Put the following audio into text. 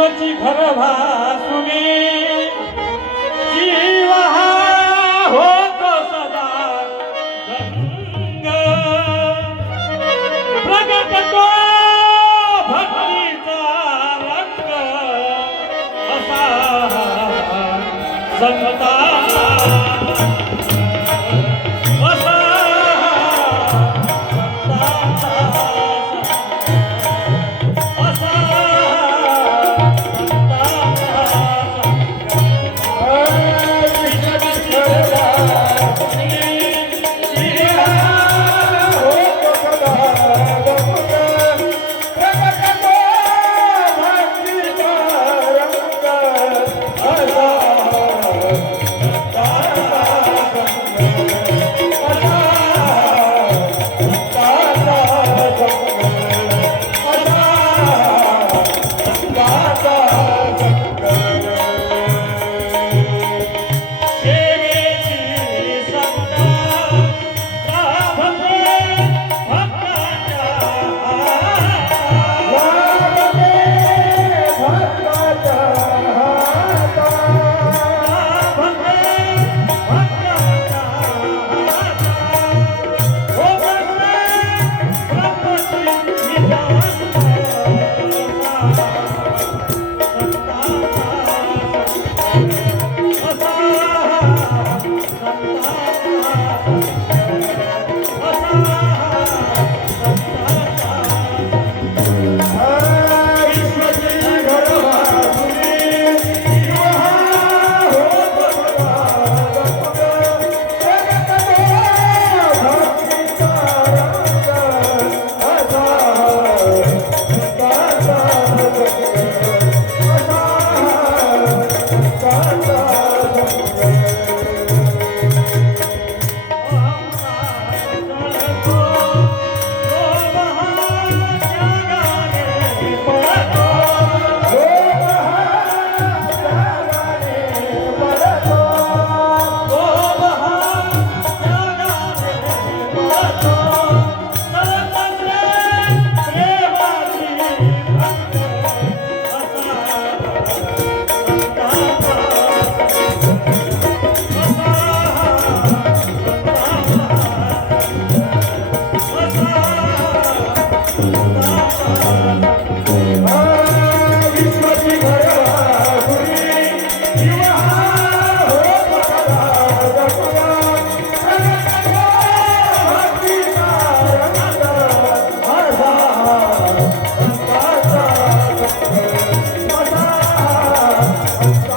विश्वची घर भासुनी Amen. Ah Oh.